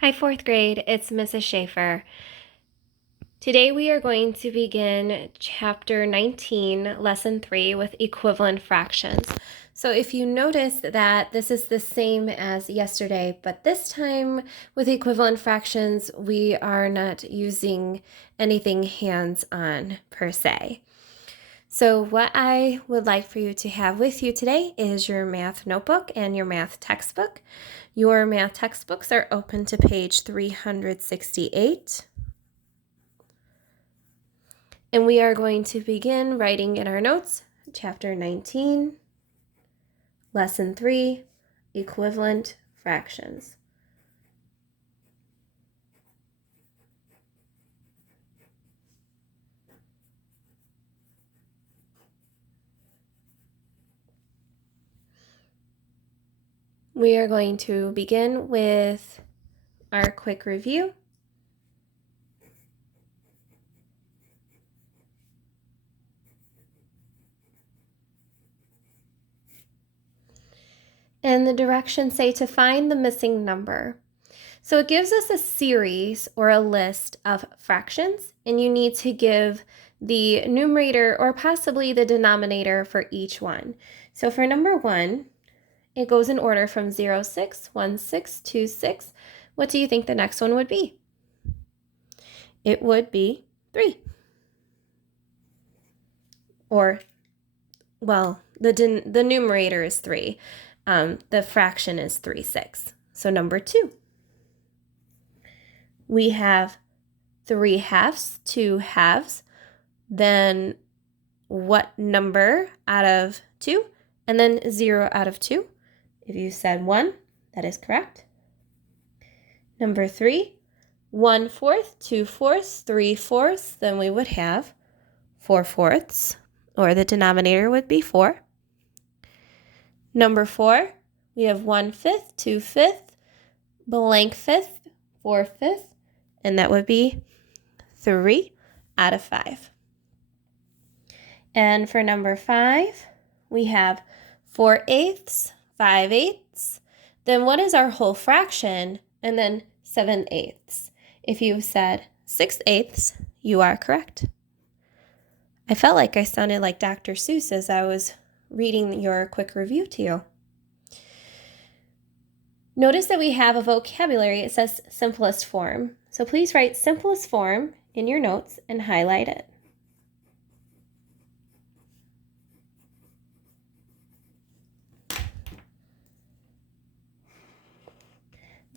Hi, fourth grade. It's Mrs. Schaefer. Today we are going to begin Chapter 19, Lesson 3 with equivalent fractions. So if you notice that this is the same as yesterday, but this time with equivalent fractions, we are not using anything hands-on per se. So what I would like for you to have with you today is your math notebook and your math textbook. Your math textbooks are open to page 368. And we are going to begin writing in our notes, Chapter 19, Lesson 3, Equivalent Fractions. We are going to begin with our quick review. And the directions say to find the missing number. So it gives us a series or a list of fractions, and you need to give the numerator or possibly the denominator for each one. So for number 1, it goes in order from 0, 6, 1, 6, 2, 6. What do you think the next one would be? It would be 3. Or, well, the numerator is 3. The fraction is 3, 6. So number 2. We have 3 halves, 2 halves. Then what number out of 2? And then 0 out of 2. If you said 1, that is correct. Number 3, 1/4, 2/4, 3/4, then we would have 4/4, or the denominator would be 4. Number 4, we have 1/5, 2/5, blank fifth, 4/5, and that would be 3 out of 5. And for number 5, we have 4/8, 5/8. Then what is our whole fraction? And then 7/8. If you said 6/8, you are correct. I felt like I sounded like Dr. Seuss as I was reading your quick review to you. Notice that we have a vocabulary. It says simplest form. So please write simplest form in your notes and highlight it.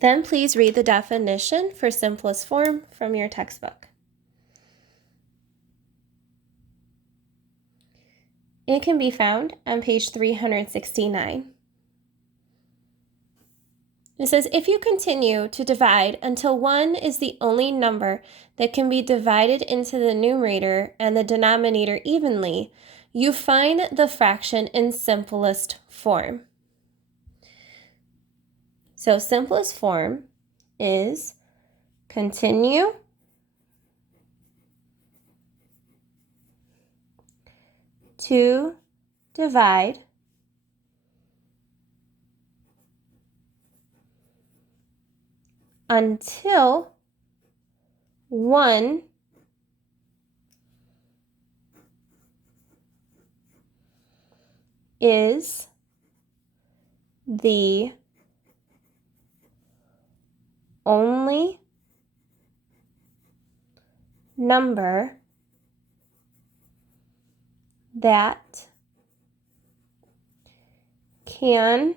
Then please read the definition for simplest form from your textbook. It can be found on page 369. It says, if you continue to divide until 1 is the only number that can be divided into the numerator and the denominator evenly, you find the fraction in simplest form. So simplest form is continue to divide until 1 is the only number that can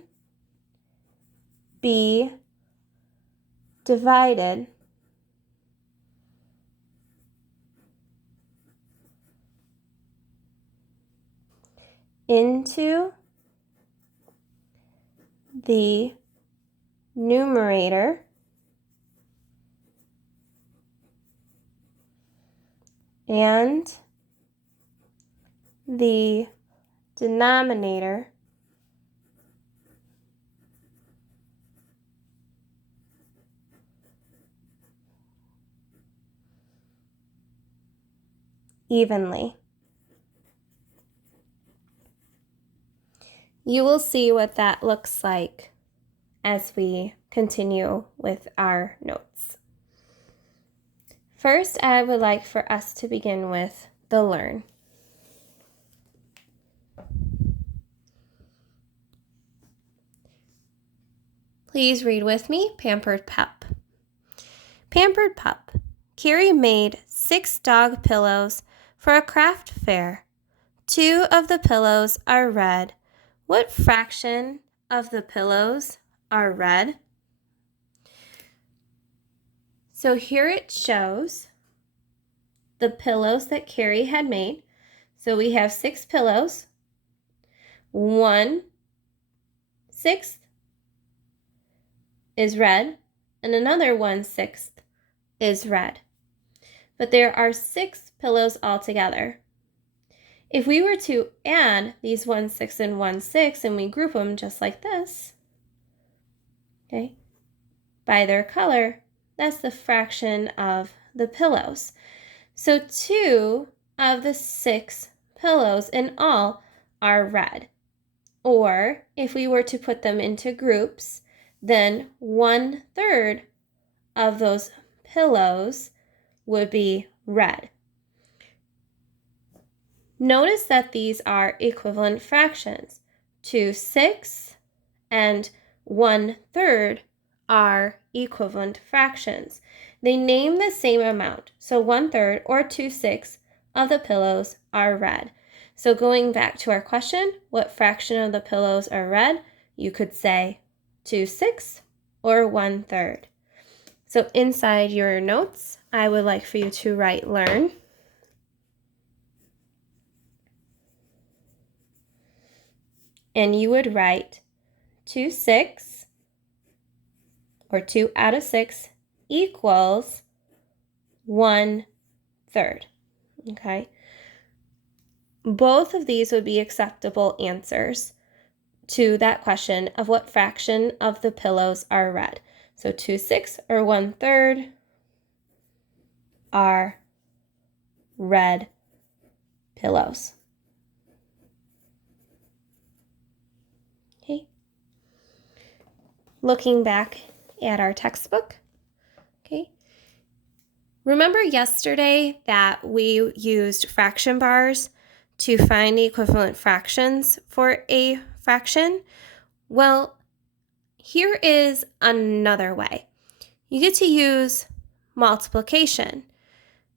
be divided into the numerator and the denominator evenly. You will see what that looks like as we continue with our notes. First, I would like for us to begin with the learn. Please read with me, Pampered Pup. Pampered Pup. Carrie made 6 dog pillows for a craft fair. 2 of the pillows are red. What fraction of the pillows are red? So here it shows the pillows that Carrie had made. So we have 6 pillows. 1/6 is red, and another 1/6 is red. But there are 6 pillows altogether. If we were to add these 1/6 and 1/6 and we group them just like this, okay, by their color, that's the fraction of the pillows. So 2 of the 6 pillows in all are red. Or if we were to put them into groups, then 1/3 of those pillows would be red. Notice that these are equivalent fractions. 2/6 and 1/3 are equivalent fractions. They name the same amount, so 1/3 or 2/6 of the pillows are red. So going back to our question, what fraction of the pillows are red? You could say 2/6 or 1/3. So inside your notes, I would like for you to write learn. And you would write 2/6 or 2 out of 6 equals 1/3. Okay? Both of these would be acceptable answers to that question of what fraction of the pillows are red. So 2/6 or 1/3 are red pillows. Okay. Looking back at our textbook, okay. Remember yesterday that we used fraction bars to find the equivalent fractions for a fraction? Well, here is another way. You get to use multiplication.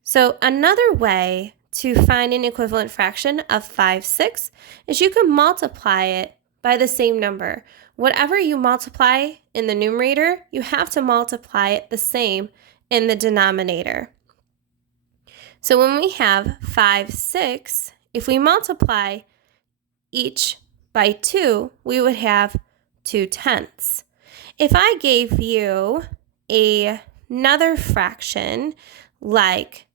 So another way to find an equivalent fraction of 5/6 is you can multiply it by the same number. Whatever you multiply in the numerator, you have to multiply it the same in the denominator. So when we have 5/6, if we multiply each by 2, we would have 2/10. If I gave you another fraction like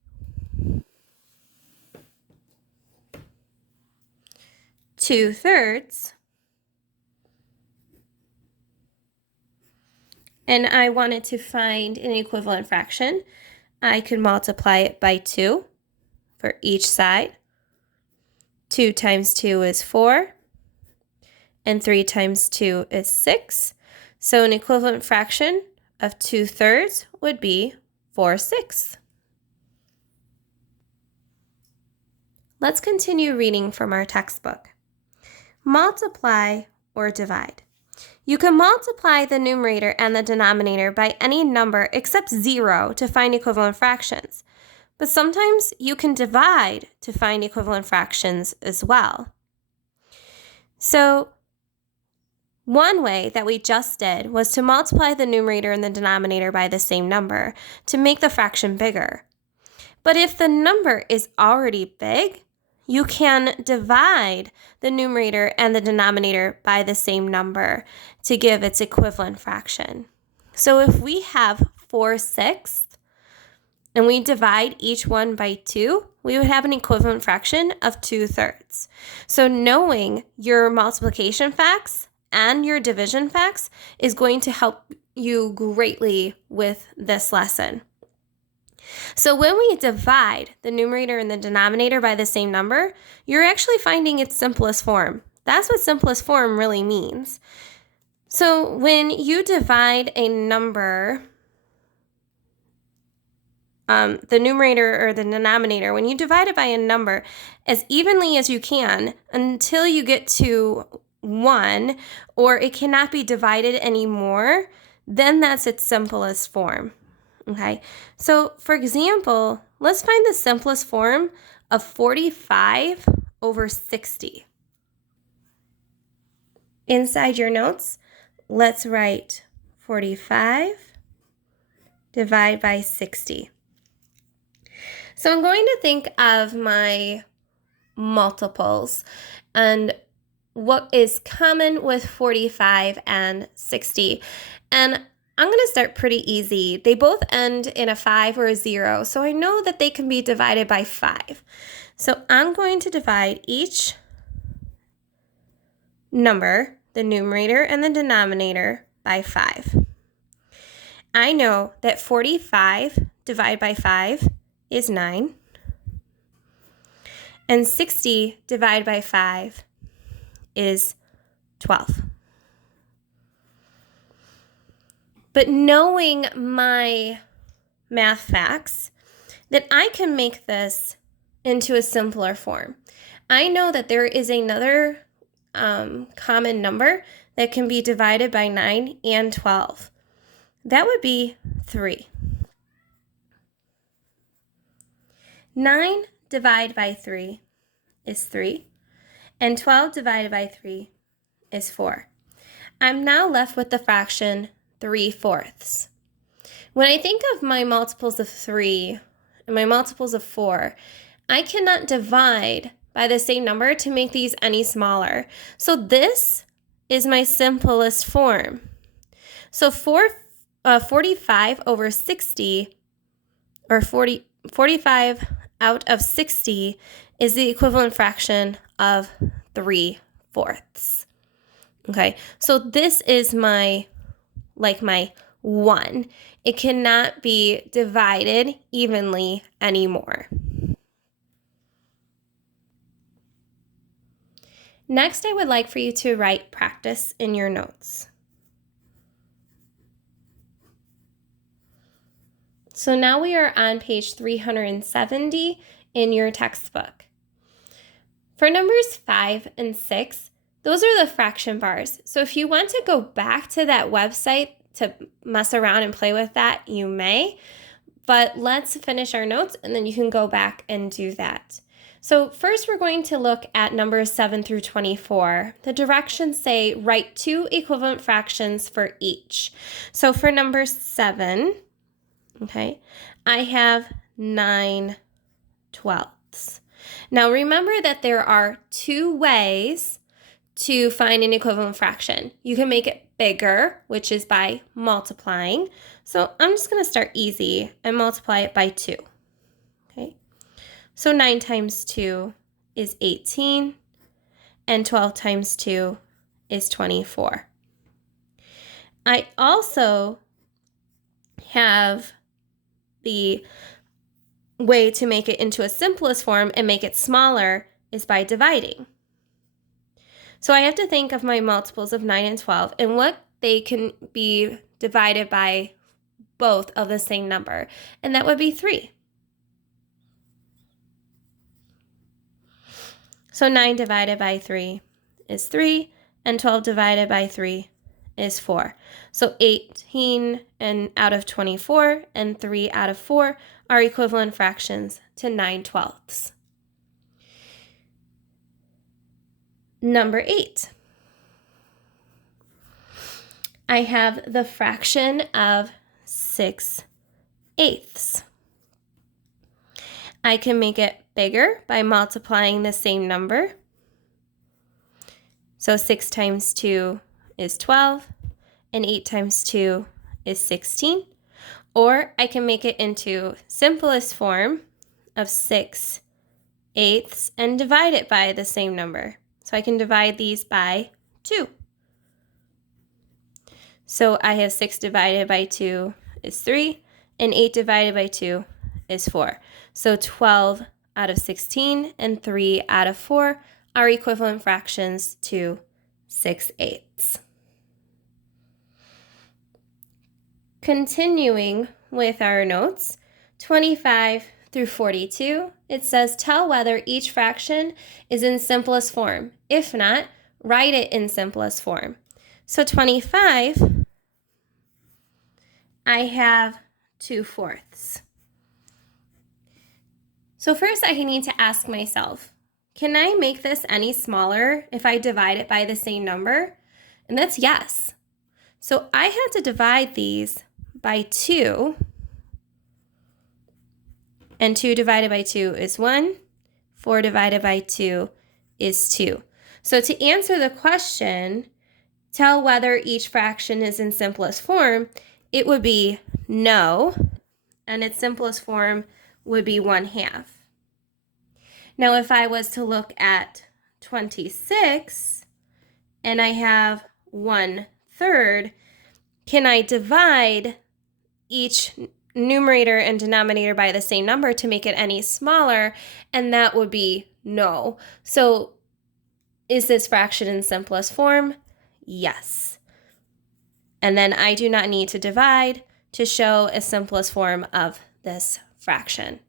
2/3, and I wanted to find an equivalent fraction, I could multiply it by 2 for each side. 2 times 2 is 4, and 3 times 2 is 6. So an equivalent fraction of 2/3 would be 4/6. Let's continue reading from our textbook. Multiply or divide. You can multiply the numerator and the denominator by any number except 0 to find equivalent fractions. But sometimes you can divide to find equivalent fractions as well. So one way that we just did was to multiply the numerator and the denominator by the same number to make the fraction bigger. But if the number is already big, you can divide the numerator and the denominator by the same number to give its equivalent fraction. So if we have 4/6 and we divide each one by 2, we would have an equivalent fraction of 2/3. So knowing your multiplication facts and your division facts is going to help you greatly with this lesson. So when we divide the numerator and the denominator by the same number, you're actually finding its simplest form. That's what simplest form really means. So when you divide a number, the numerator or the denominator, when you divide it by a number as evenly as you can until you get to 1, or it cannot be divided anymore, then that's its simplest form. Okay, so for example, let's find the simplest form of 45 over 60. Inside your notes, let's write 45 divided by 60. So I'm going to think of my multiples and what is common with 45 and 60. And I'm going to start pretty easy. They both end in a 5 or a 0, so I know that they can be divided by 5. So I'm going to divide each number, the numerator and the denominator, by 5. I know that 45 divided by 5 is 9, and 60 divided by 5 is 12. But knowing my math facts, that I can make this into a simpler form. I know that there is another common number that can be divided by 9 and 12. That would be 3. 9 divided by 3 is 3, and 12 divided by 3 is 4. I'm now left with the fraction 3/4. When I think of my multiples of 3 and my multiples of 4, I cannot divide by the same number to make these any smaller. So this is my simplest form. So 45 over 60, or 45 out of 60, is the equivalent fraction of 3/4. Okay, so this is my 1. It cannot be divided evenly anymore. Next, I would like for you to write practice in your notes. So now we are on page 370 in your textbook. For numbers 5 and 6, those are the fraction bars. So if you want to go back to that website to mess around and play with that, you may. But let's finish our notes and then you can go back and do that. So first we're going to look at numbers 7 through 24. The directions say write 2 equivalent fractions for each. So for number 7, okay, I have 9/12. Now remember that there are 2 ways to find an equivalent fraction. You can make it bigger, which is by multiplying. So I'm just going to start easy and multiply it by 2. Okay. So 9 times 2 is 18, and 12 times 2 is 24. I also have the way to make it into a simplest form and make it smaller is by dividing. So I have to think of my multiples of 9 and 12 and what they can be divided by both of the same number, and that would be 3. So 9 divided by 3 is 3, and 12 divided by 3 is 4. So 18 and out of 24 and 3 out of 4 are equivalent fractions to 9/12. Number 8. I have the fraction of 6/8. I can make it bigger by multiplying the same number. So 6 times 2 is 12, and 8 times 2 is 16. Or I can make it into simplest form of 6/8 and divide it by the same number. So I can divide these by 2. So I have 6 divided by 2 is 3, and 8 divided by 2 is 4. So 12 out of 16 and 3 out of 4 are equivalent fractions to 6/8. Continuing with our notes, 25 through 42, it says tell whether each fraction is in simplest form. If not, write it in simplest form. So 25, I have 2/4. So first I need to ask myself, can I make this any smaller if I divide it by the same number? And that's yes. So I had to divide these by 2. And 2 divided by 2 is 1. 4 divided by 2 is 2. So to answer the question, tell whether each fraction is in simplest form, it would be no, and its simplest form would be 1/2. Now, if I was to look at 26, and I have 1/3, can I divide each numerator and denominator by the same number to make it any smaller? And that would be no. So is this fraction in simplest form? Yes. And then I do not need to divide to show a simplest form of this fraction.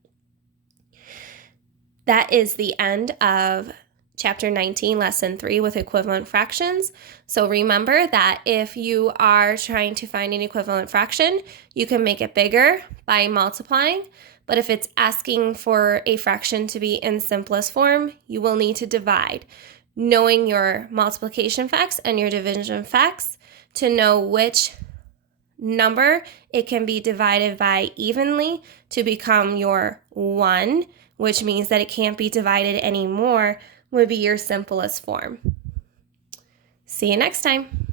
That is the end of Chapter 19, Lesson 3 with equivalent fractions. So remember that if you are trying to find an equivalent fraction, you can make it bigger by multiplying. But if it's asking for a fraction to be in simplest form, you will need to divide, knowing your multiplication facts and your division facts to know which number it can be divided by evenly to become your 1, which means that it can't be divided anymore, would be your simplest form. See you next time.